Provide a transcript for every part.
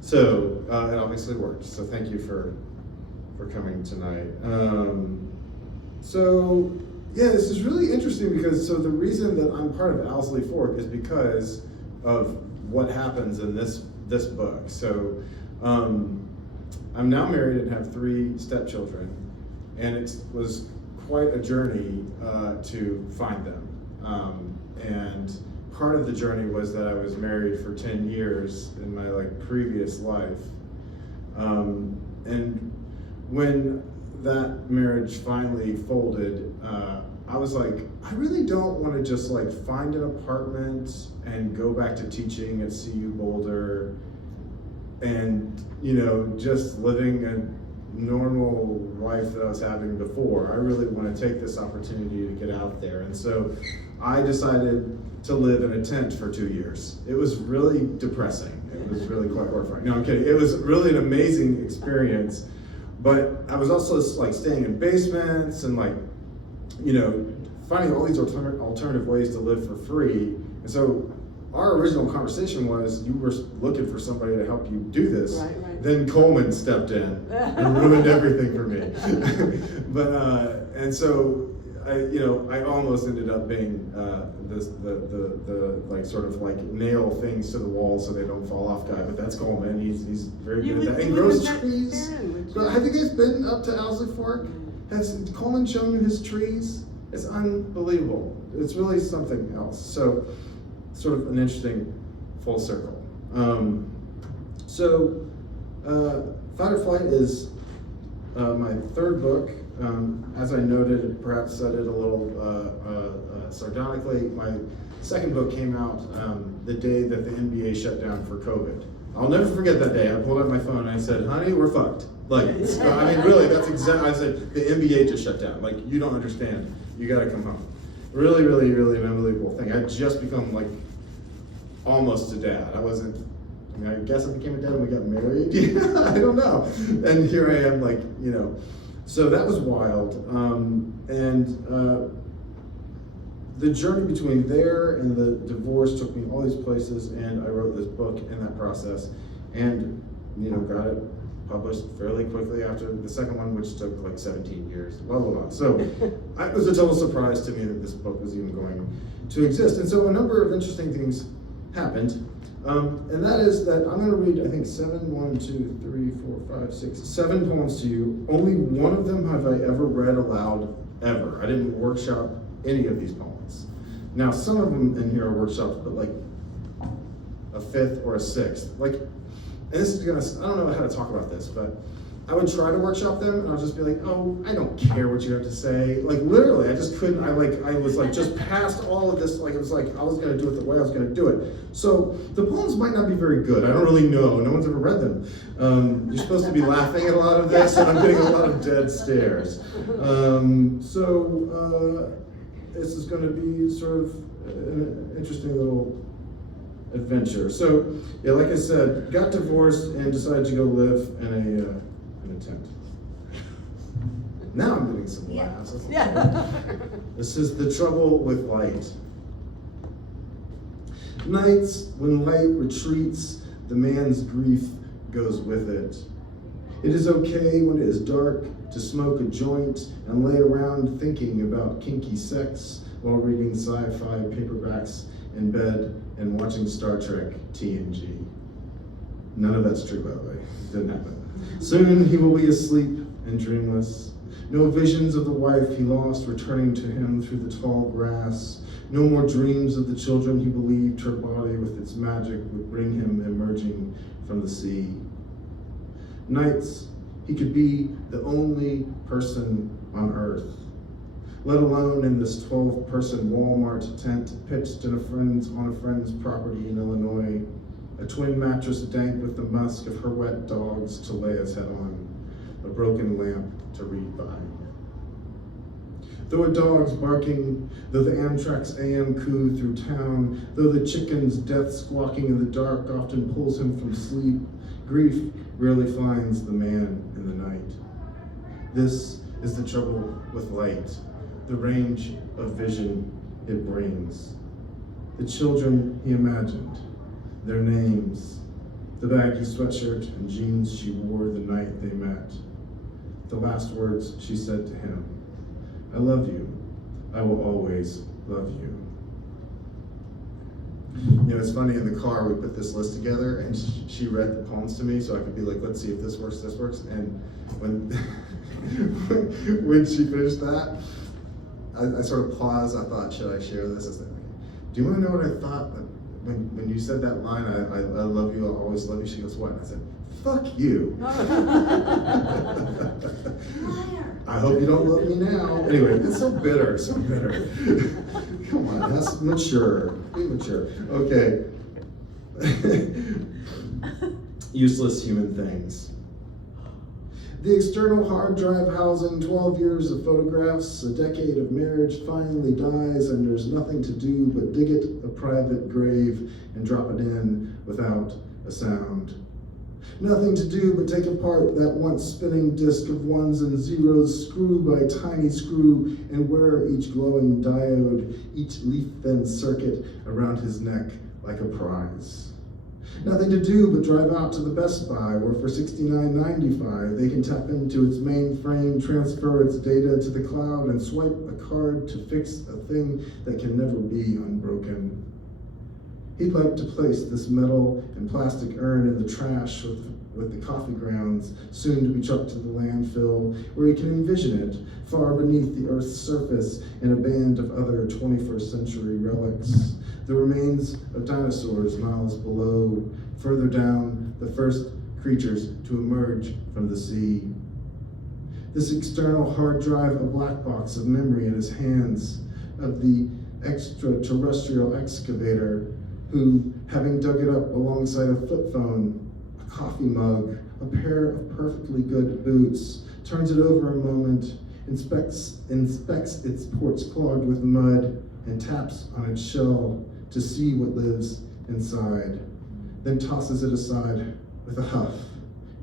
So it obviously worked. So thank you for coming tonight. So yeah, this is really interesting because the reason that I'm part of Owsley Fork is because of what happens in this book. So I'm now married and have 3 stepchildren, and it was quite a journey to find them. And part of the journey was that I was married for 10 years in my previous life. And when that marriage finally folded, I was like, I really don't want to just find an apartment and go back to teaching at CU Boulder and, just living a normal life that I was having before. I really want to take this opportunity to get out there. And so I decided to live in a tent for 2 years. It was really depressing. It was really quite horrifying. No, I'm kidding. It was really an amazing experience. But I was also staying in basements and finding all these alternative ways to live for free. And so our original conversation was you were looking for somebody to help you do this. Right. Then Coleman stepped in and ruined everything for me. And so I almost ended up being nail things to the wall so they don't fall off guy. But that's Coleman. He's very good at that. And grows trees. Have you guys been up to Owsley Fork? Has Coleman shown you his trees? It's unbelievable. It's really something else. So, sort of an interesting full circle. Fight or Flight is my 3rd book. As I noted, perhaps said it a little sardonically, my 2nd book came out the day that the NBA shut down for COVID. I'll never forget that day. I pulled out my phone and I said, honey, we're fucked. Really, that's exactly, I said, the NBA just shut down. You don't understand. You gotta come home. Really, really, really an unbelievable thing. I'd just become almost a dad. I guess I became a dad when we got married. I don't know. And here I am, so that was wild. The journey between there and the divorce took me all these places, and I wrote this book in that process, and got it published fairly quickly after the second one, which took 17 years, blah, blah, blah. So it was a total surprise to me that this book was even going to exist. And so a number of interesting things happened. And that is that I'm going to read, I think, 7 poems to you. Only one of them have I ever read aloud, ever. I didn't workshop any of these poems. Now, some of them in here are workshopped, but a 5th or a 6th. And this is I don't know how to talk about this, but I would try to workshop them, and I'll just be oh, I don't care what you have to say. Literally, I just couldn't. I was just past all of this. It was I was going to do it the way I was going to do it. So the poems might not be very good. I don't really know. No one's ever read them. You're supposed to be laughing at a lot of this, and I'm getting a lot of dead stares. This is going to be sort of an interesting little adventure. So, yeah, like I said, got divorced and decided to go live in a tent. Now I'm getting some laughs. Yeah. This is The Trouble with Light. Nights when light retreats, the man's grief goes with it. It is okay when it is dark to smoke a joint and lay around thinking about kinky sex while reading sci-fi paperbacks in bed and watching Star Trek TNG. None of that's true, by the way. It didn't happen. Soon he will be asleep and dreamless. No visions of the wife he lost returning to him through the tall grass. No more dreams of the children he believed her body with its magic would bring him emerging from the sea. Nights he could be the only person on earth, let alone in this 12-person Walmart tent pitched on a friend's property in Illinois, a twin mattress dank with the musk of her wet dogs to lay his head on, a broken lamp to read by. Though a dog's barking, though the Amtrak's AM coo through town, though the chicken's death squawking in the dark often pulls him from sleep, grief rarely finds the man in the night. This is the trouble with light, the range of vision it brings. the children he imagined, their names, the baggy sweatshirt and jeans she wore the night they met, the last words she said to him, "I love you. I will always love you." You know, it's funny, in the car we put this list together and she read the poems to me so I could be like, let's see if this works. And when when she finished that, I sort of paused. I thought, should I share this? I said, do you want to know what I thought when you said that line, I love you, I'll always love you? She goes, what? And I said, fuck you. I hope you don't love me now. Anyway, it's so bitter, so bitter. Come on, that's mature. Be mature. Okay. Useless human things. The external hard drive housing 12 years of photographs, a decade of marriage finally dies, and there's nothing to do but dig it a private grave and drop it in without a sound. Nothing to do but take apart that once spinning disk of ones and zeros, screw by tiny screw, and wear each glowing diode, each leaf-thin circuit around his neck like a prize. Nothing to do but drive out to the Best Buy, where for $69.95 they can tap into its mainframe, transfer its data to the cloud, and swipe a card to fix a thing that can never be unbroken. He'd like to place this metal and plastic urn in the trash with the coffee grounds, soon to be trucked to the landfill, where he can envision it far beneath the Earth's surface in a band of other 21st century relics. The remains of dinosaurs miles below, further down, the first creatures to emerge from the sea. This external hard drive, a black box of memory in his hands, of the extraterrestrial excavator who, having dug it up alongside a flip phone, a coffee mug, a pair of perfectly good boots, turns it over a moment, inspects its ports clogged with mud, and taps on its shell to see what lives inside, then tosses it aside with a huff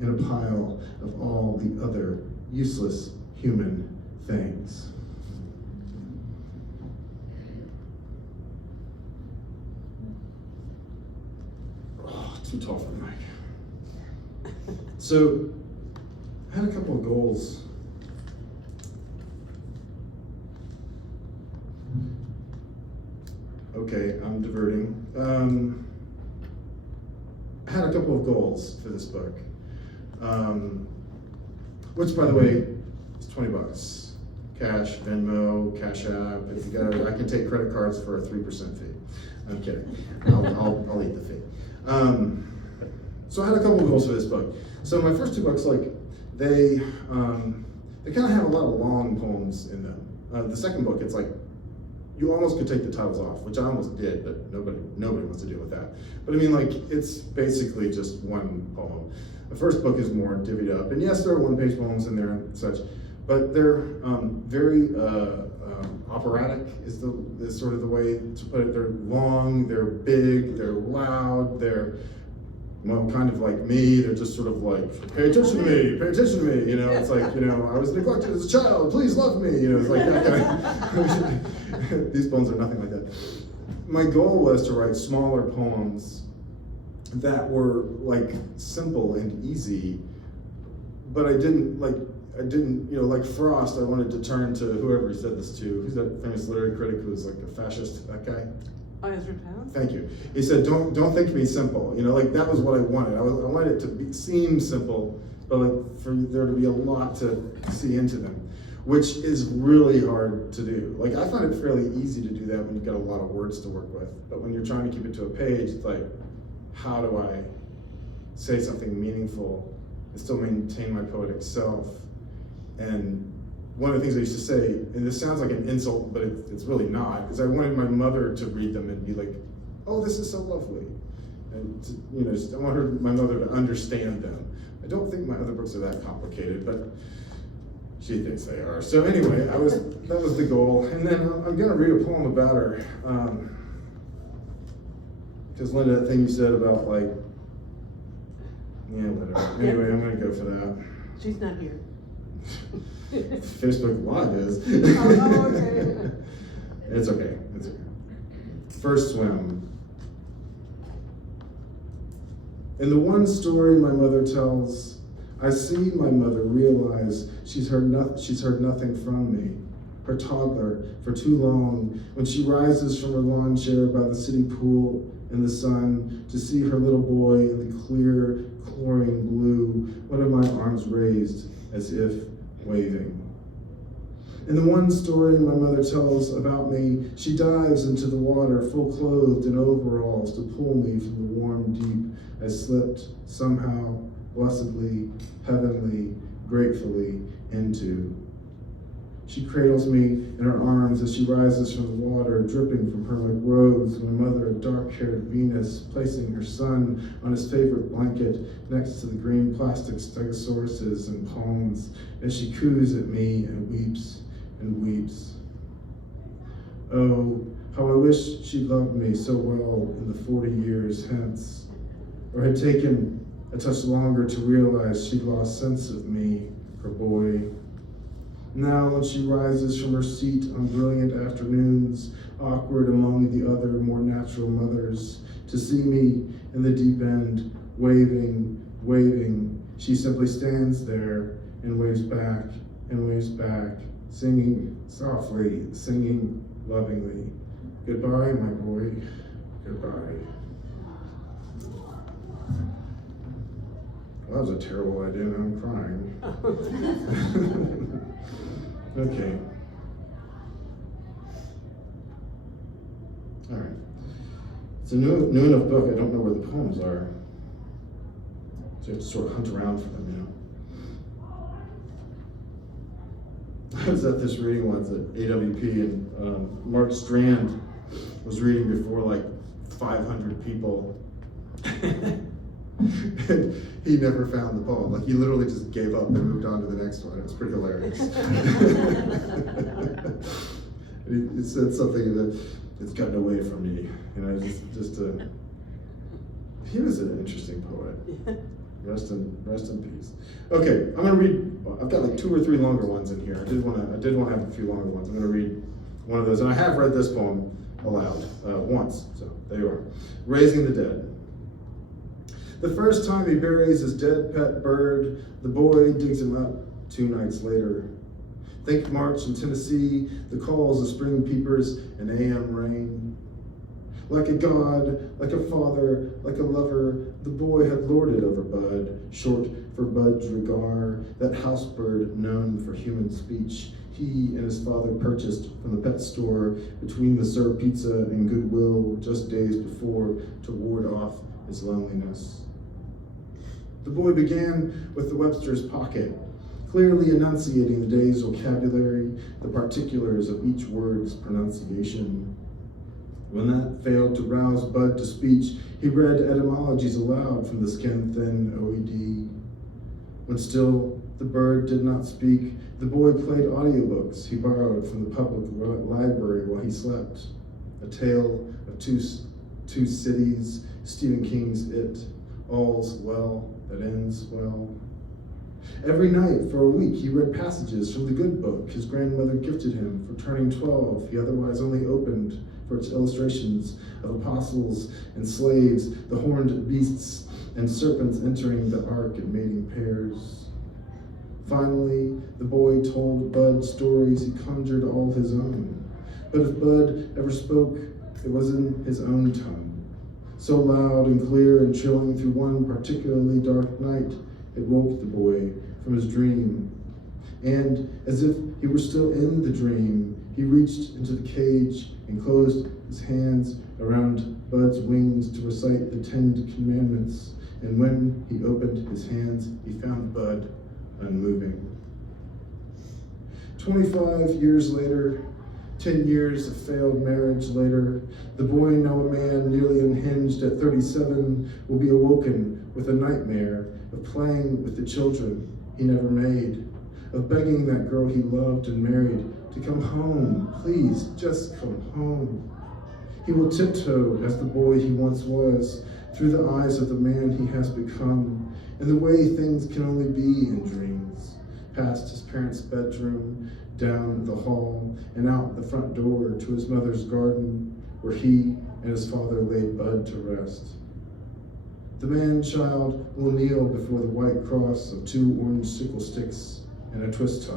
in a pile of all the other useless human things. Oh, too tall for the mic. So, I had a couple of goals. Okay, I'm diverting. I had a couple of goals for this book, which, by the way, is $20. Cash, Venmo, Cash App. If you got, I can take credit cards for a 3% fee. I'm kidding. I'll eat the fee. So I had a couple of goals for this book. So my first two books, they kind of have a lot of long poems in them. The second book, it's like, you almost could take the titles off, which I almost did, but nobody wants to deal with that. But I mean, it's basically just one poem. The first book is more divvied up, and yes, there are one-page poems in there and such, but they're very operatic is sort of the way to put it. They're long, they're big, they're loud, they're, well, kind of like me. They're just sort of like, pay attention to me, you know, it's like, you know, I was neglected as a child, please love me, you know, it's like that kind of, these poems are nothing like that. My goal was to write smaller poems that were like simple and easy, but I didn't, you know, like Frost, I wanted to turn to whoever he said this to. Who's that famous literary critic who was like a fascist, that guy? Ezra Pound? Thank you. He said, don't think of me simple. You know, like that was what I wanted. I wanted it to seem simple, but like for there to be a lot to see into them, which is really hard to do. Like I find it fairly easy to do that when you've got a lot of words to work with, but when you're trying to keep it to a page, it's like, how do I say something meaningful and still maintain my poetic self? And one of the things I used to say, and this sounds like an insult, but it's really not, is I wanted my mother to read them and be like, oh, this is so lovely. And to, you know, I want my mother to understand them. I don't think my other books are that complicated, but she thinks they are. So anyway, that was the goal. And then I'm gonna read a poem about her. Because Linda, that thing you said about like, yeah, whatever. Anyway, I'm gonna go for that. She's not here. Facebook Live is. Oh, okay. It's okay. It's okay. First swim. In the one story my mother tells, I see my mother realize she's heard nothing from me, her toddler, for too long, when she rises from her lawn chair by the city pool in the sun to see her little boy in the clear, chlorine blue, one of my arms raised as if waving. In the one story my mother tells about me, she dives into the water full clothed in overalls to pull me from the warm deep I slipped somehow, blessedly, heavenly, gratefully into. She cradles me in her arms as she rises from the water, dripping from her like rose, my mother, a dark-haired Venus, placing her son on his favorite blanket next to the green plastic stegosauruses and palms, as she coos at me and weeps and weeps. Oh, how I wish she loved me so well in the 40 years hence, or had taken a touch longer to realize she'd lost sense of me, her boy. Now when she rises from her seat on brilliant afternoons, awkward among the other more natural mothers, to see me in the deep end, waving, waving, she simply stands there and waves back, singing softly, singing lovingly. Goodbye, my boy, goodbye. Well, that was a terrible idea, and I'm crying. Okay. All right. It's a new enough book, I don't know where the poems are. So you have to sort of hunt around for them, I was at this reading once at AWP, and Mark Strand was reading before like 500 people. And he never found the poem. Like, he literally just gave up and moved on to the next one. It was pretty hilarious. He said something that it's gotten away from me. He was an interesting poet. Rest in peace. Okay, I'm gonna read. I've got like 2 or 3 longer ones in here. I did want to have a few longer ones. I'm gonna read one of those, and I have read this poem aloud once. So there you are. Raising the Dead. The first time he buries his dead pet bird, the boy digs him up 2 nights later. Think March in Tennessee, the calls of spring peepers and AM rain. Like a god, like a father, like a lover, the boy had lorded over Bud, short for Budgerigar, that house bird known for human speech. He and his father purchased from the pet store between the Sir Pizza and Goodwill just days before to ward off his loneliness. The boy began with the Webster's pocket, clearly enunciating the day's vocabulary, the particulars of each word's pronunciation. When that failed to rouse Bud to speech, he read etymologies aloud from the skin-thin OED. When still the bird did not speak, the boy played audiobooks he borrowed from the public library while he slept. A Tale of Two Cities, Stephen King's It, All's Well that Ends Well. Every night for a week, he read passages from the good book his grandmother gifted him for turning 12. He otherwise only opened for its illustrations of apostles and slaves, the horned beasts, and serpents entering the ark in mating pairs. Finally, the boy told Bud stories he conjured all his own. But if Bud ever spoke, it was in his own tongue, so loud and clear and chilling through one particularly dark night, it woke the boy from his dream. And as if he were still in the dream, he reached into the cage and closed his hands around Bud's wings to recite the 10 Commandments. And when he opened his hands, he found Bud unmoving. 25 years later, 10 years of failed marriage later, the boy, now a man nearly unhinged at 37, will be awoken with a nightmare of playing with the children he never made, of begging that girl he loved and married to come home, please, just come home. He will tiptoe as the boy he once was, through the eyes of the man he has become, in the way things can only be in dreams, past his parents' bedroom, down the hall, and out the front door to his mother's garden, where he and his father laid Bud to rest. The man-child will kneel before the white cross of 2 orange sickle sticks and a twist tie.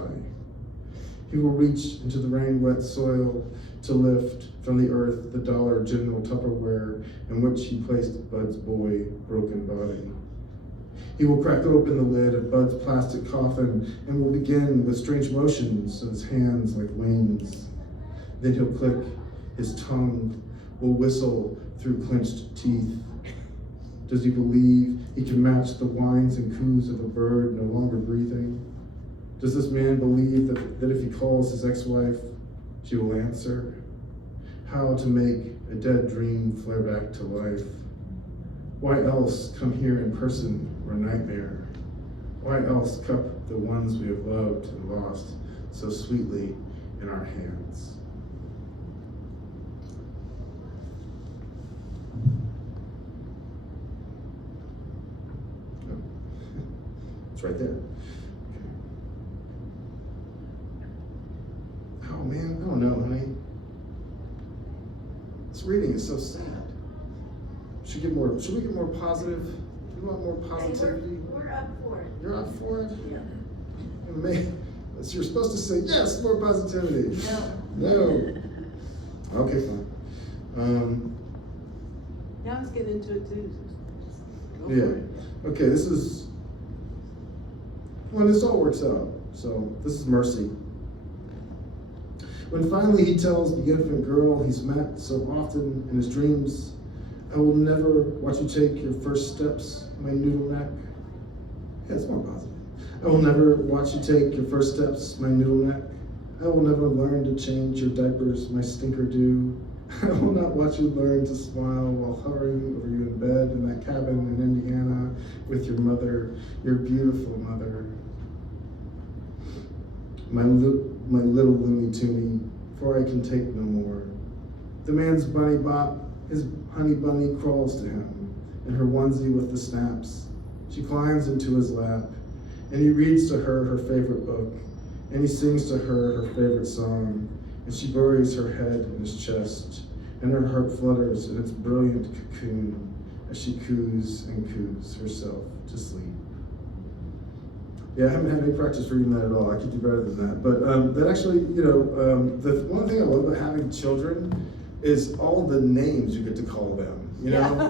He will reach into the rain-wet soil to lift from the earth the $1 General Tupperware in which he placed Bud's broken body. He will crack open the lid of Bud's plastic coffin and will begin with strange motions of his hands like wings. Then he'll click, his tongue will whistle through clenched teeth. Does he believe he can match the whines and coos of a bird no longer breathing? Does this man believe that if he calls his ex-wife, she will answer? How to make a dead dream flare back to life? Why else come here in person or nightmare? Why else cup the ones we have loved and lost so sweetly in our hands? It's right there. Oh man, I don't know, honey. This reading is so sad. Should we get more positive? You want more positivity? We're up for it. You're up for it? Yeah. So you're supposed to say yes, more positivity. No. Okay, fine. Yeah, I was getting into it too. Go for Yeah. it. Okay, this all works out. So this is mercy. When finally he tells the infant girl he's met so often in his dreams, I will never watch you take your first steps, my noodle neck. Yeah, it's more positive. I will never watch you take your first steps, my noodle neck. I will never learn to change your diapers, my stinker do. I will not watch you learn to smile while hovering over you in bed in that cabin in Indiana with your mother, your beautiful mother. My little Looney Tooney, for I can take no more. The man's bunny bop, his honey bunny crawls to him in her onesie with the snaps. She climbs into his lap, and he reads to her favorite book, and he sings to her favorite song, and she buries her head in his chest, and her heart flutters in its brilliant cocoon as she coos and coos herself to sleep. Yeah, I haven't had any practice reading that at all. I could do better than that. But that actually, the one thing I love about having children is all the names you get to call them.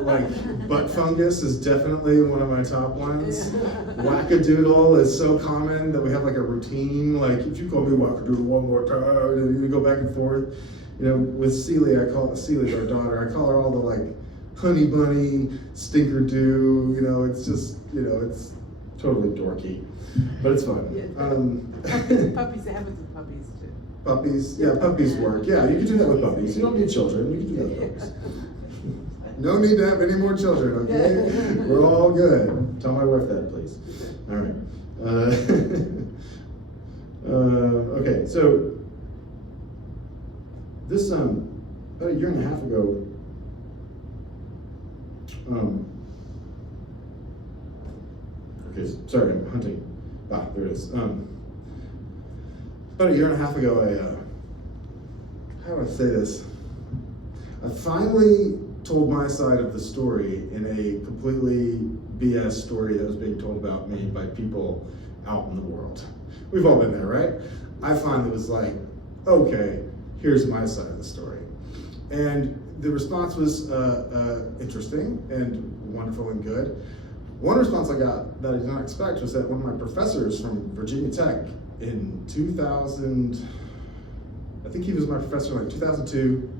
Like butt fungus is definitely one of my top ones. Wackadoodle is so common that we have like a routine. Like if you call me Wackadoodle one more time, and you go back and forth. With Celie, Celie's our daughter. I call her all the like honey bunny, stinker do. It's just it's totally dorky, but it's fun. Yeah. Puppies, it happens with puppies too. Puppies, yeah, puppies work. Yeah, you can do that with puppies. You don't need children. You can do that with puppies. No need to have any more children, okay? We're all good. Tell my wife that, please. All right. Okay, so this, about a year and a half ago, okay, sorry, I'm hunting. There it is. About a year and a half ago, how do I say this? I finally told my side of the story in a completely BS story that was being told about me by people out in the world. We've all been there, right? I finally was like, okay, here's my side of the story. And the response was interesting and wonderful and good. One response I got that I did not expect was that one of my professors from Virginia Tech in 2000, I think he was my professor in like 2002,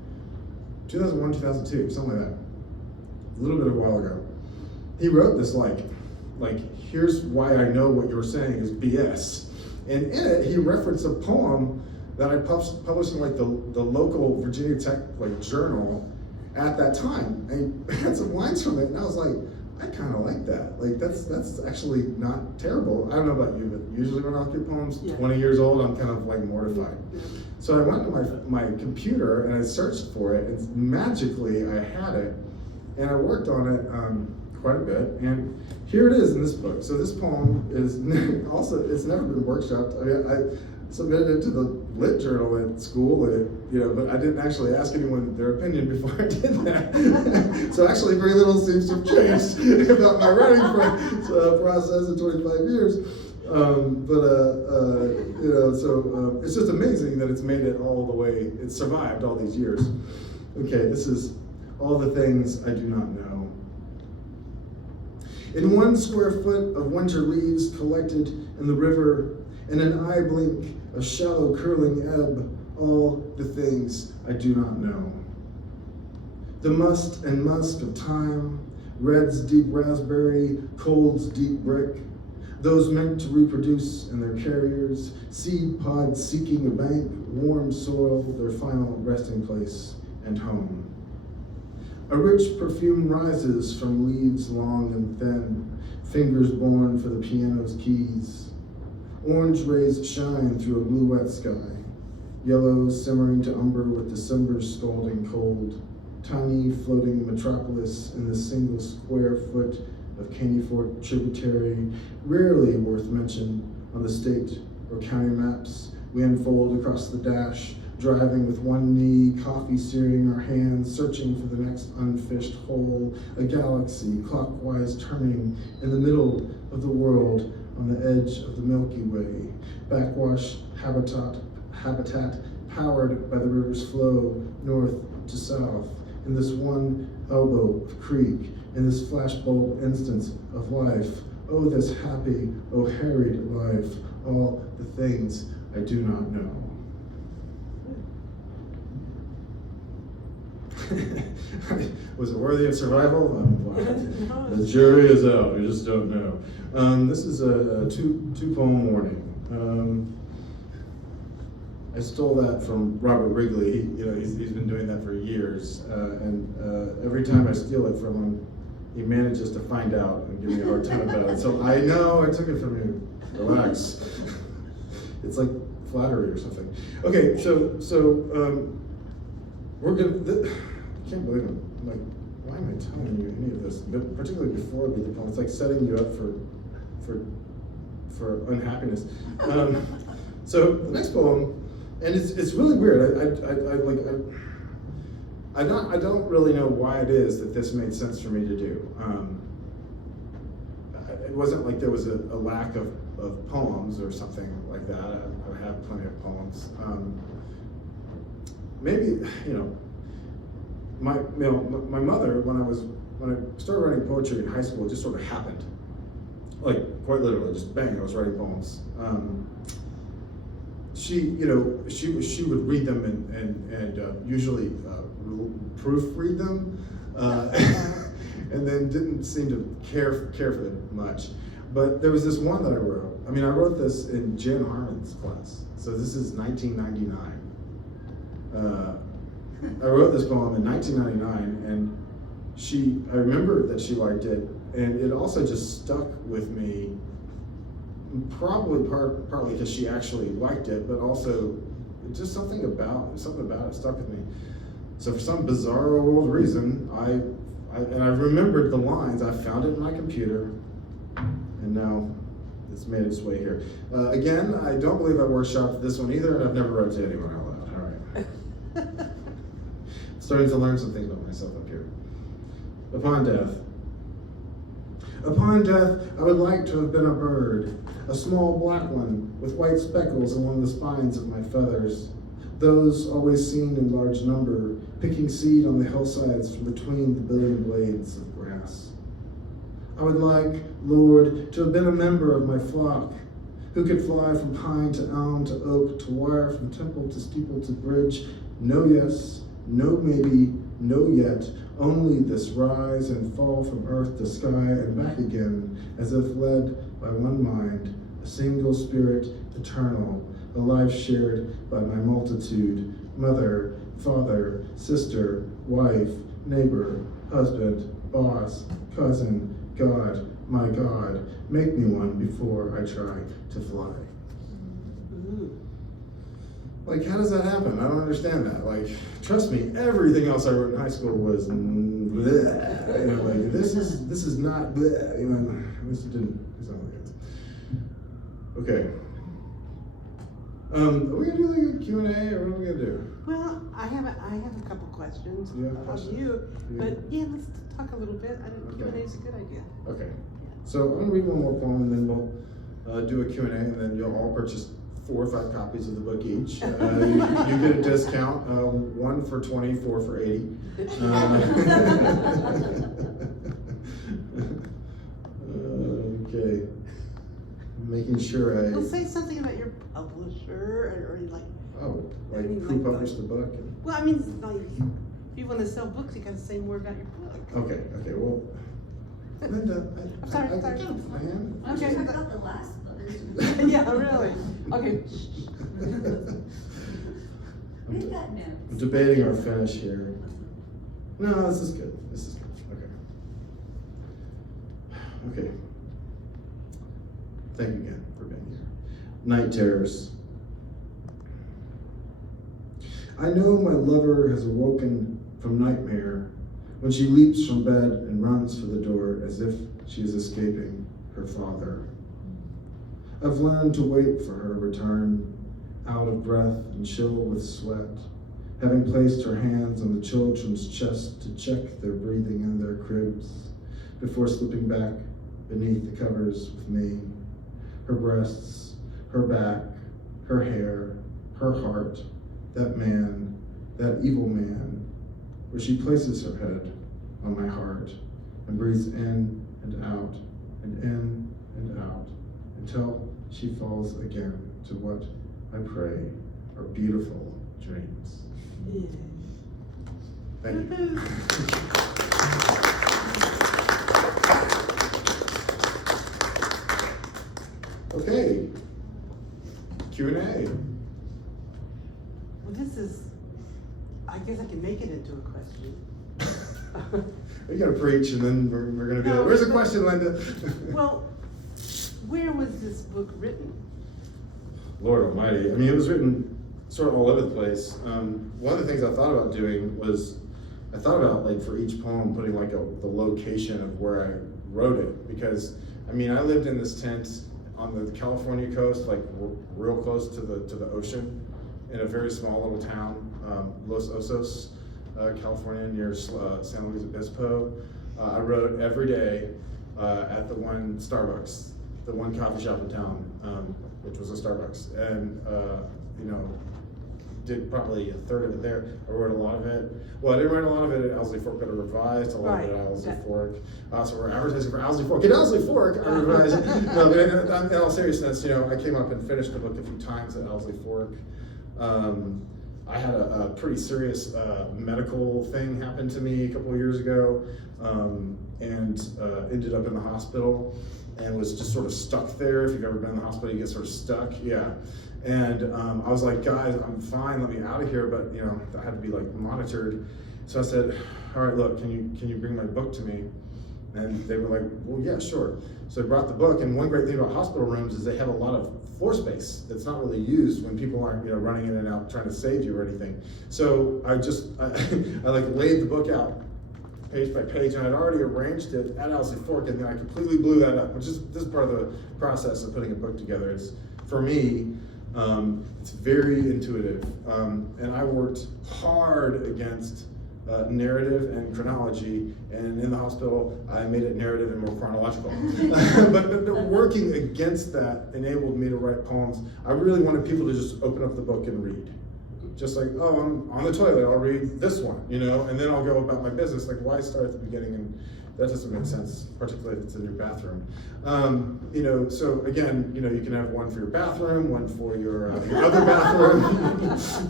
2001, 2002, something like that. A little bit of a while ago. He wrote this like, here's why I know what you're saying is BS. And in it, he referenced a poem that I published in like the local Virginia Tech like journal at that time. And he had some lines from it, and I was like, I kind of like that. Like that's actually not terrible. I don't know about you, but usually when I get poems 20 years old, I'm kind of like mortified. So I went to my computer and I searched for it, and magically I had it, and I worked on it quite a bit, and here it is in this book. So this poem is also, it's never been workshopped. I mean, submitted it to the lit journal at school, and but I didn't actually ask anyone their opinion before I did that. So actually, very little seems to have changed about my writing process in 25 years. It's just amazing that it's made it all the way. It's survived all these years. Okay, this is all the things I do not know. In 1 square foot of winter leaves collected in the river, in an eye blink of shallow curling ebb, all the things I do not know. The must and musk of time, red's deep raspberry, cold's deep brick, those meant to reproduce in their carriers, seed pods seeking a bank, warm soil, their final resting place and home. A rich perfume rises from leaves long and thin, fingers born for the piano's keys. Orange rays shine through a blue-wet sky, yellow simmering to umber with December's scalding cold, tiny floating metropolis in the single square foot of Caneyfort tributary, rarely worth mention on the state or county maps. We unfold across the dash, driving with one knee, coffee searing our hands, searching for the next unfished hole, a galaxy clockwise turning in the middle of the world on the edge of the Milky Way, backwash habitat powered by the river's flow north to south, in this one elbow of creek, in this flashbulb instance of life. Oh, this happy, oh, harried life, all the things I do not know. Was it worthy of survival? The jury is out. We just don't know. This is a two-poem warning. I stole that from Robert Wrigley. He's been doing that for years, and every time I steal it from him, he manages to find out and give me a hard time about it. So I know I took it from you. Relax. It's like flattery or something. Okay, so we're gonna. I can't believe it. I'm like, why am I telling you any of this? But particularly before we get it's like setting you up for unhappiness. So the next poem, and it's really weird. I don't really know why it is that this made sense for me to do. It wasn't like there was a lack of poems or something like that. I have plenty of poems. Maybe my mother, when I started writing poetry in high school, it just sort of happened. Like, quite literally, just bang, I was writing poems. She would read them and usually proofread them, and then didn't seem to care for them much. But there was this one that I wrote. I wrote this in Jen Harmon's class. So this is 1999. I wrote this poem in 1999, and I remember that she liked it, and it also just stuck with me, probably partly because she actually liked it, but also just something about it stuck with me. So for some bizarre old reason, I remembered the lines. I found it in my computer, and now it's made its way here. Again, I don't believe I workshopped this one either, and I've never read it to anyone out loud. All right. Starting to learn some things about myself up here. Upon death. Upon death, I would like to have been a bird, a small black one with white speckles along the spines of my feathers, those always seen in large number, picking seed on the hillsides from between the billion blades of grass. I would like, Lord, to have been a member of my flock, who could fly from pine to elm to oak to wire, from temple to steeple to bridge. No yes, no maybe, no yet, only this rise and fall from earth to sky and back again, as if led by one mind, a single spirit, eternal, a life shared by my multitude, mother, father, sister, wife, neighbor, husband, boss, cousin, God, my God, make me one before I try to fly. Like, how does that happen? I don't understand that. Like, trust me, everything else I wrote in high school was bleh. This is not bleh. This didn't sound like it. Okay. Are we gonna do like a Q&A, or what are we gonna do? Well, I have a couple questions You have of questions? you, Yeah. but yeah, let's talk a little bit. I think Okay. Q&A is a good idea. Okay. So I'm gonna read one more poem, and then we'll do a Q&A, and then you'll all purchase 4 or 5 copies of the book each. You get a discount, 1 for 20, 4 for 80. Okay. Making sure Well, say something about your publisher, or like. Oh, I like mean, who like, published the book? Well, I mean, like, if you want to sell books, you got to say more about your book. Okay, well, Linda, I'm sorry, I sorry. got a plan. Why don't you Okay. talk about the last book? Yeah, really. Okay. We've got I'm notes. debating our finish here. No, this is good. This is good. Okay. Thank you again for being here. Night terrors. I know my lover has awoken from nightmare when she leaps from bed and runs for the door as if she is escaping her father. I've learned to wait for her return, out of breath and chill with sweat, having placed her hands on the children's chest to check their breathing in their cribs before slipping back beneath the covers with me. Her breasts, her back, her hair, her heart, that man, that evil man, where she places her head on my heart and breathes in and out and in and out until she falls again to what I pray are beautiful dreams. Yeah. Thank you. Woohoo. Okay, Q&A. Well, this is, I guess I can make it into a question. You gotta preach, and then we're gonna be No, like, where's the but- question, Linda? Well, where was this book written? Lord Almighty. I mean, it was written sort of all over the place. One of the things I thought about doing was, I thought about like for each poem putting like the location of where I wrote it, because I mean, I lived in this tent on the California coast, like real close to the ocean, in a very small little town, Los Osos, California, near San Luis Obispo. I wrote every day at the one Starbucks, the one coffee shop in town, which was a Starbucks, and you know, did probably a third of it there. I wrote a lot of it. Well, I didn't write a lot of it at Owsley Fork, but I revised a lot of it at Owsley Fork. So we're advertising for Owsley Fork. At Owsley Fork, I revised. No, but in all seriousness, you know, I came up and finished the book a few times at Owsley Fork. I had a pretty serious medical thing happen to me a couple of years ago, and ended up in the hospital and was just sort of stuck there. If you've ever been in the hospital, you get sort of stuck. Yeah. And I was like, guys, I'm fine, let me out of here, but you know, I had to be like monitored. So I said, all right, look, can you bring my book to me? And they were like, well, yeah, sure. So I brought the book, and one great thing about hospital rooms is they have a lot of floor space that's not really used when people aren't, you know, running in and out trying to save you or anything. So I like laid the book out page by page, and I'd already arranged it at Owsley Fork, and then I completely blew that up, which is, this is part of the process of putting a book together. It's, for me, it's very intuitive, and I worked hard against narrative and chronology, and in the hospital I made it narrative and more chronological. but working against that enabled me to write poems. I really wanted people to just open up the book and read. Just like, oh, I'm on the toilet, I'll read this one, you know, and then I'll go about my business. Like, why start at the beginning? And that doesn't make sense, particularly if it's in your bathroom. You know, so again, you know, you can have one for your bathroom, one for your other bathroom,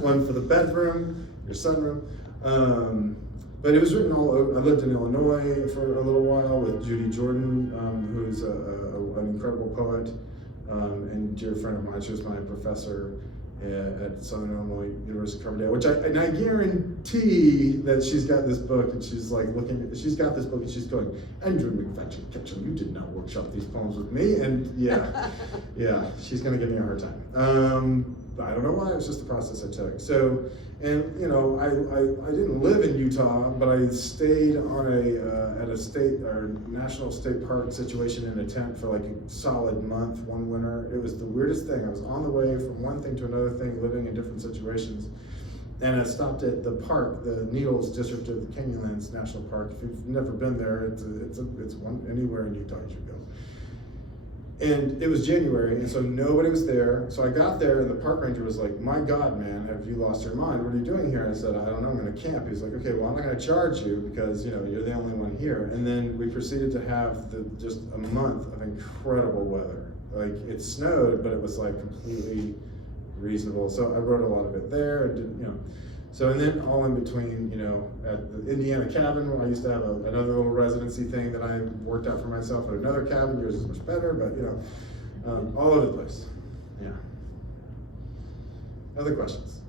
one for the bedroom, your sunroom. But it was written all over. I lived in Illinois for a little while with Judy Jordan, who's an incredible poet and dear friend of mine. She was my professor at Southern Illinois University Carbondale, and I guarantee that she's got this book, and she's like she's got this book, and she's going, Andrew McFadyen-Ketchum, you did not workshop these poems with me, and yeah, she's gonna give me a hard time. I don't know why, it was just the process I took. So, and you know, I didn't live in Utah, but I stayed on at a state or national state park situation in a tent for like a solid month, one winter. It was the weirdest thing. I was on the way from one thing to another thing, living in different situations. And I stopped at the park, the Needles District of the Canyonlands National Park. If you've never been there, it's one anywhere in Utah you should go. And it was January, and so nobody was there. So I got there, and the park ranger was like, "My God, man, have you lost your mind? What are you doing here?" And I said, "I don't know, I'm gonna camp." He's like, "Okay, well, I'm not gonna charge you because, you know, you're the only one here." And then we proceeded to have just a month of incredible weather. Like, it snowed, but it was like completely reasonable. So I wrote a lot of it there, and didn't, you know. So, and then all in between, you know, at the Indiana cabin, where I used to have another little residency thing that I worked out for myself at another cabin. Yours is much better, but you know, all over the place. Yeah. Other questions?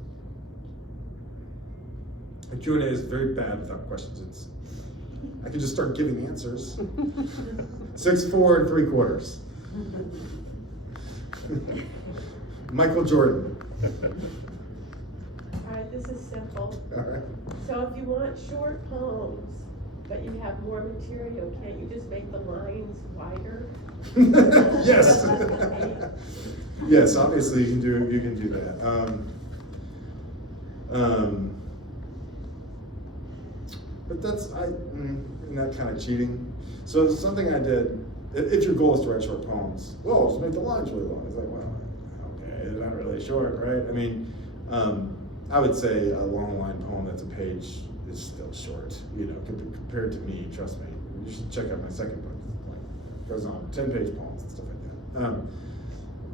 The Q&A is very bad without questions. I could just start giving answers. 6'4"3/4. Michael Jordan. All right, this is simple. All right. So if you want short poems, but you have more material, can't you just make the lines wider? Yes. Yes, obviously you can do that. But that's isn't that kind of cheating? So something I did. If your goal is to write short poems, well, just make the lines really long. It's like, well, okay, it's not really short, right? I mean, I would say a long line poem that's a page is still short, you know, compared to me, trust me. You should check out my second book. It goes on 10-page poems and stuff like that.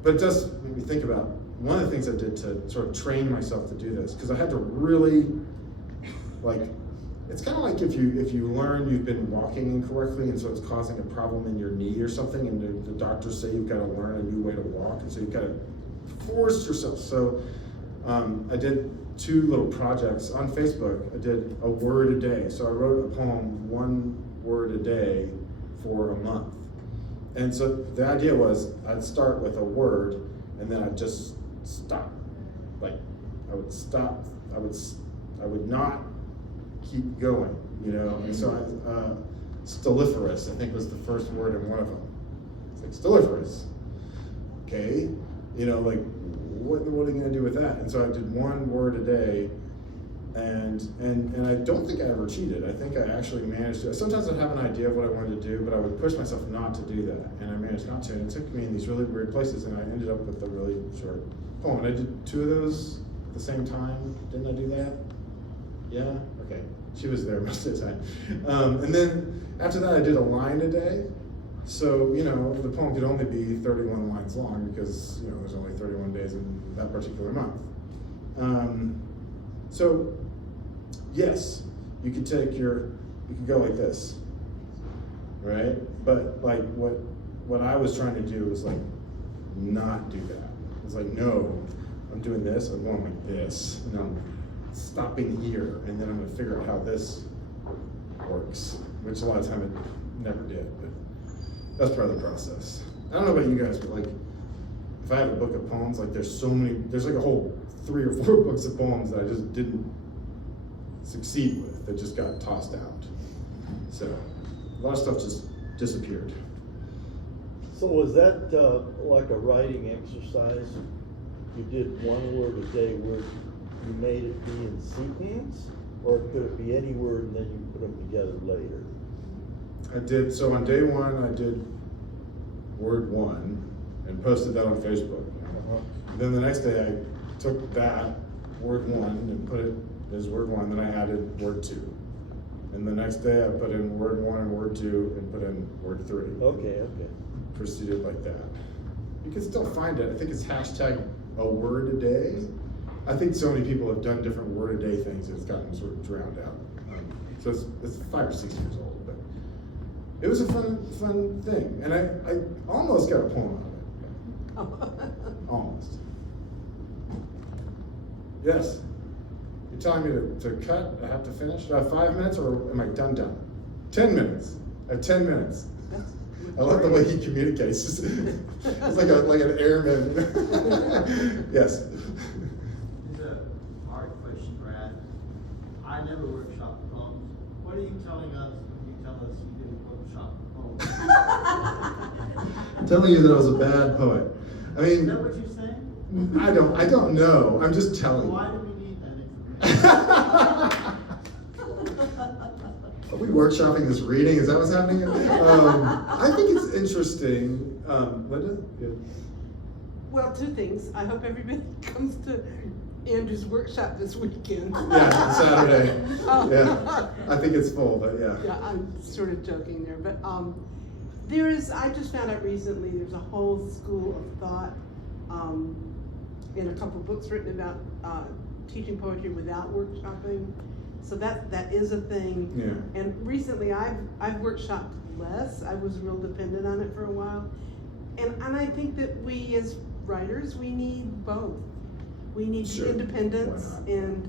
But it does make me think about one of the things I did to sort of train myself to do this, because I had to really, like, it's kind of like if you learn you've been walking incorrectly, and so it's causing a problem in your knee or something, and the doctors say you've got to learn a new way to walk, and so you've got to force yourself. So I did 2 little projects on Facebook. I did a word a day. So I wrote a poem 1 word a day for a month. And so the idea was I'd start with a word, and then I'd just stop. Like, I would stop. I would not keep going, you know. And so stelliferous, I think, was the first word in one of them. It's like, stelliferous. Okay, you know, like, what are you gonna do with that? And so I did 1 word a day, and I don't think I ever cheated. I think I actually managed to. Sometimes I'd have an idea of what I wanted to do, but I would push myself not to do that, and I managed not to. And it took me in these really weird places, and I ended up with a really short poem. And I did 2 of those at the same time. Didn't I do that? Yeah? Okay. She was there most of the time. And then after that, I did a line a day. So, you know, the poem could only be 31 lines long because, you know, there's only 31 days in that particular month. So, yes, you could go like this, right? But like what I was trying to do was like not do that. It's like, no, I'm doing this, I'm going like this, and I'm stopping here, and then I'm gonna figure out how this works, which a lot of time it never did, but that's part of the process. I don't know about you guys, but like, if I have a book of poems, like there's like a whole 3 or 4 books of poems that I just didn't succeed with, that just got tossed out. So, a lot of stuff just disappeared. So was that like a writing exercise? You did 1 word a day where you made it be in sequence, or could it be any word and then you put them together later? I did, so on day 1, I did word 1 and posted that on Facebook. Then the next day I took that word 1 and put it as word 1, then I added word 2. And the next day I put in word 1 and word 2 and put in word 3. Okay. Proceeded like that. You can still find it. I think it's hashtag a word a day. I think so many people have done different word a day things and it's gotten sort of drowned out. So it's 5 or 6 years old, but it was a fun thing. And I almost got a poem out of it. Almost. Yes. You're telling me to cut? I have to finish? Do I have 5 minutes or am I done? 10 minutes. I have 10 minutes. I love the way he communicates. It's like an airman. Yes. It's a hard question, Brad. I never workshop poems. What are you telling us when you tell us you didn't workshop poems? I'm telling you that I was a bad poet. I Is mean, that what you're saying? I don't know. I'm just telling you. Why do we need that information? Are we workshopping this reading? Is that what's happening? I think it's interesting. Linda? Yeah. Well, two things. I hope everybody comes to Andrew's workshop this weekend. Yeah, Saturday. Oh. Yeah, I think it's full, but yeah. Yeah, I'm sort of joking there, but I just found out recently, there's a whole school of thought in a couple books written about teaching poetry without workshopping. So that is a thing. Yeah. And recently I've workshopped less. I was real dependent on it for a while. And I think that we as writers, we need both. We need Sure. independence, Why not? and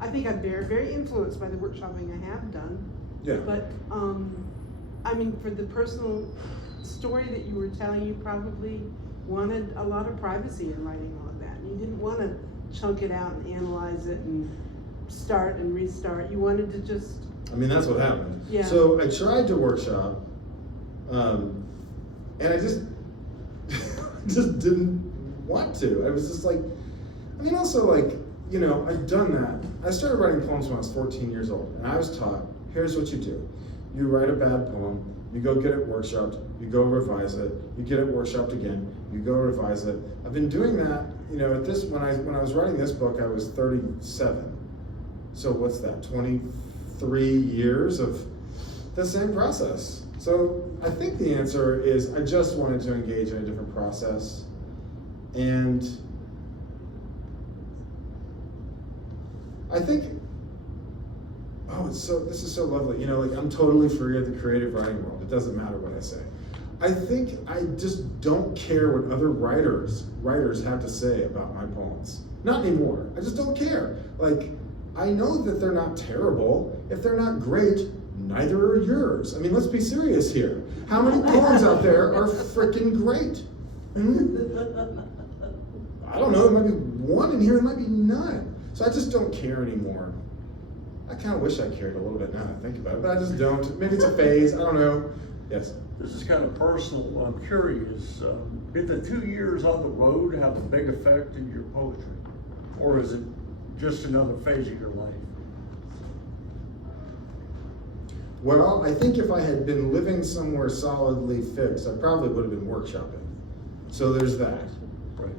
I think I'm very, very influenced by the workshopping I have done. Yeah. But I mean, for the personal story that you were telling, you probably wanted a lot of privacy in writing all of that. You didn't want to chunk it out and analyze it and start and restart. You wanted to just. I mean, that's what happened. Yeah. So I tried to workshop, and I just didn't want to. I was just like, I mean, also like, you know, I've done that. I started writing poems when I was 14 years old, and I was taught, here's what you do. You write a bad poem, you go get it workshopped, you go revise it, you get it workshopped again, you go revise it. I've been doing that, you know, when I was writing this book, I was 37. So what's that, 23 years of the same process. So I think the answer is I just wanted to engage in a different process. And I think, this is so lovely. You know, like I'm totally free of the creative writing world. It doesn't matter what I say. I think I just don't care what other writers have to say about my poems. Not anymore. I just don't care. Like, I know that they're not terrible. If they're not great, neither are yours. I mean, let's be serious here. How many poems out there are freaking great? I don't know, there might be one in here, there might be none. So I just don't care anymore. I kind of wish I cared a little bit now that I think about it, but I just don't. Maybe it's a phase, I don't know. Yes? This is kind of personal. I'm curious, did the 2 years on the road have a big effect in your poetry? Or is it just another phase of your life? Well, I think if I had been living somewhere solidly fixed, I probably would have been workshopping. So there's that. Right.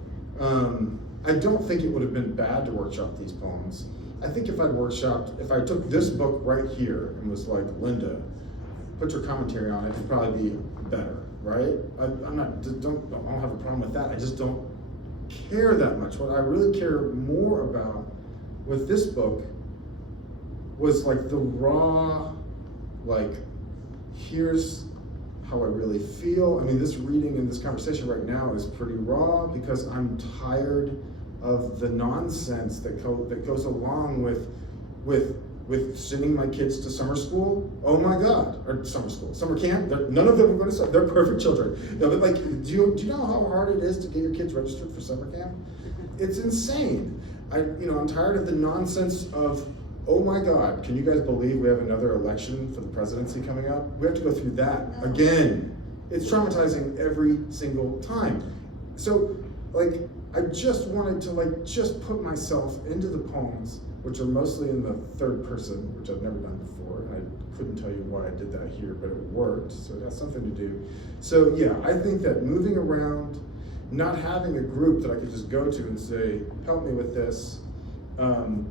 I don't think it would have been bad to workshop these poems. I think if if I took this book right here and was like, Linda, put your commentary on it, it'd probably be better, right? I don't have a problem with that. I just don't care that much. What I really care more about with this book was like the raw, like, here's how I really feel. I mean, this reading and this conversation right now is pretty raw because I'm tired of the nonsense that goes along with sending my kids to summer school. Oh my God, or summer camp. None of them are going to. They're perfect children. No, but like, do you know how hard it is to get your kids registered for summer camp? It's insane. I'm tired of the nonsense of, oh my God, can you guys believe we have another election for the presidency coming up? We have to go through that again. It's traumatizing every single time. So, like, I just wanted to just put myself into the poems, which are mostly in the third person, which I've never done before. And I couldn't tell you why I did that here, but it worked. So it has something to do. So yeah, I think that moving around, not having a group that I could just go to and say, help me with this, and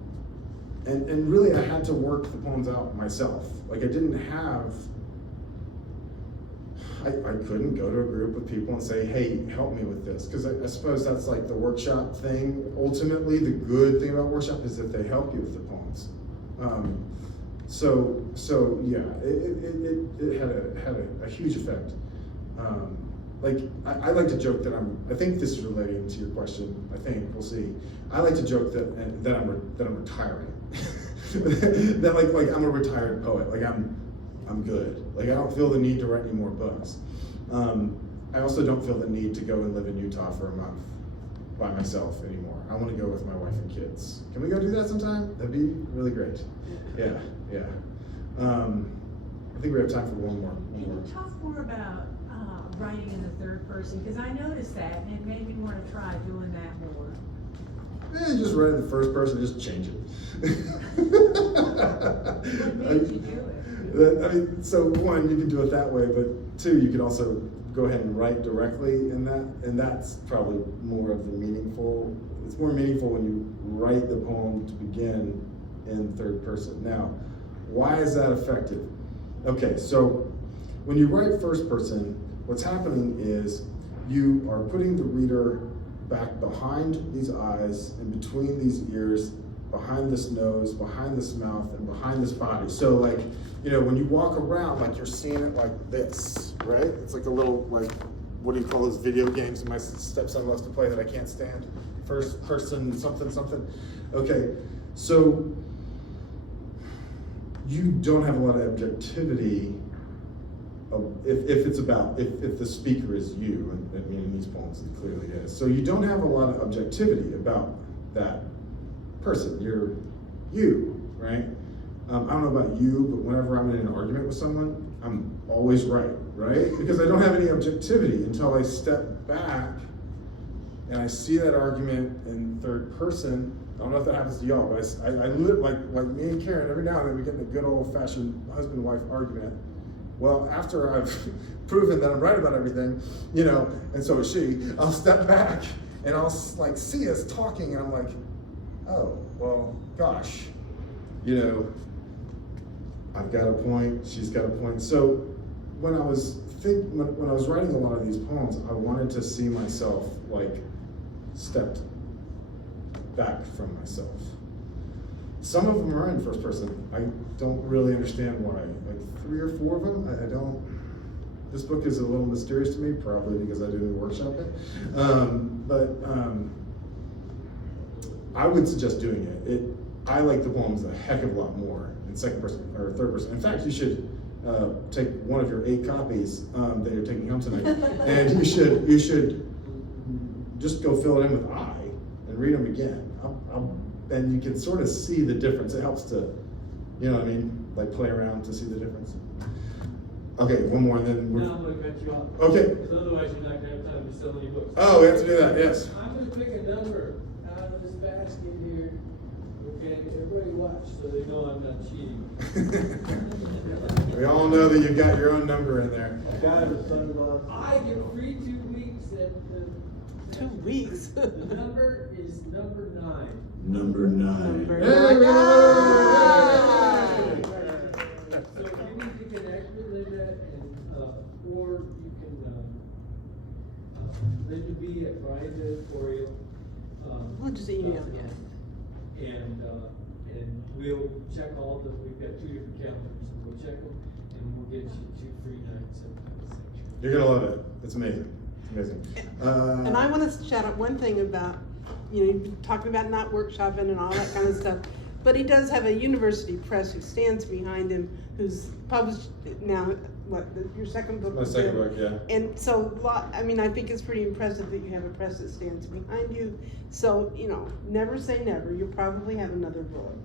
really I had to work the poems out myself. Like I didn't have, I couldn't go to a group of people and say, hey, help me with this. Because I suppose that's like the workshop thing. Ultimately, the good thing about workshop is that they help you with the poems. So yeah, it had a huge effect. I like to joke that I think this is relating to your question. I think we'll see. I like to joke that I'm retiring. that like I'm a retired poet. Like I'm good. Like, I don't feel the need to write any more books. I also don't feel the need to go and live in Utah for a month by myself anymore. I want to go with my wife and kids. Can we go do that sometime? That'd be really great. Yeah, yeah. I think we have time for one more. Can you talk more about writing in the third person? Because I noticed that, and it made me want to try doing that more. Just write in the first person, just change it. What made you do it? I mean, so one, you can do it that way, but two, you can also go ahead and write directly in that, and that's probably more of the meaningful. It's more meaningful when you write the poem to begin in third person. Now, why is that effective? Okay, so when you write first person, what's happening is you are putting the reader back behind these eyes, in between these ears, behind this nose, behind this mouth, and behind this body. So like, you know, when you walk around, like you're seeing it like this, right? It's like a little, like, what do you call those video games that my stepson loves to play that I can't stand? First person something, something. Okay, so you don't have a lot of objectivity if it's about, if the speaker is you, and I mean in these poems it clearly is. So you don't have a lot of objectivity about that person. You're you, right? I don't know about you, but whenever I'm in an argument with someone, I'm always right? Because I don't have any objectivity until I step back and I see that argument in third person. I don't know if that happens to y'all, but I live like me and Karen, every now and then we get in a good old fashioned husband-wife argument. Well, after I've proven that I'm right about everything, you know, and so is she, I'll step back and I'll like see us talking, and I'm like, oh, well, gosh, you know, I've got a point, she's got a point. So when I was when I was writing a lot of these poems, I wanted to see myself like stepped back from myself. Some of them are in first person. I don't really understand why. Like 3 or 4 of them, I don't. This book is a little mysterious to me, probably because I didn't workshop it. I would suggest doing it. I like the poems a heck of a lot more in second person or third person. In fact, you should take one of your 8 copies that you're taking home tonight, and you should just go fill it in with I and read them again. And you can sort of see the difference. It helps to, you know what I mean, like play around to see the difference. Okay, one more, and then we're. Now I'm gonna cut you off. Okay. Because otherwise you're not gonna have time to sell any books. Oh, we have to do that, yes. I'm gonna pick a number out of this basket here. Okay, everybody watch so they know I'm not cheating. We all know that you've got your own number in there. Guy with sunglasses. I get free 2 weeks at the. 2 weeks. The number is number 9. Number 9. Number Hey, 9. ah! So if you need to connect with Linda, or you can, Linda B at Brian's editorial. We'll just email you. And we'll check we've got 2 different calendars, so we'll check them, and we'll get you 2 free nights at the sanctuary. You're gonna love it. It's amazing. It's amazing. And I want to shout out one thing about, you know, you've been talking about not workshopping and all that kind of stuff, but he does have a university press who stands behind him, who's published now, your second book? My second book, yeah. And so, I mean, I think it's pretty impressive that you have a press that stands behind you. So, you know, never say never. You'll probably have another book.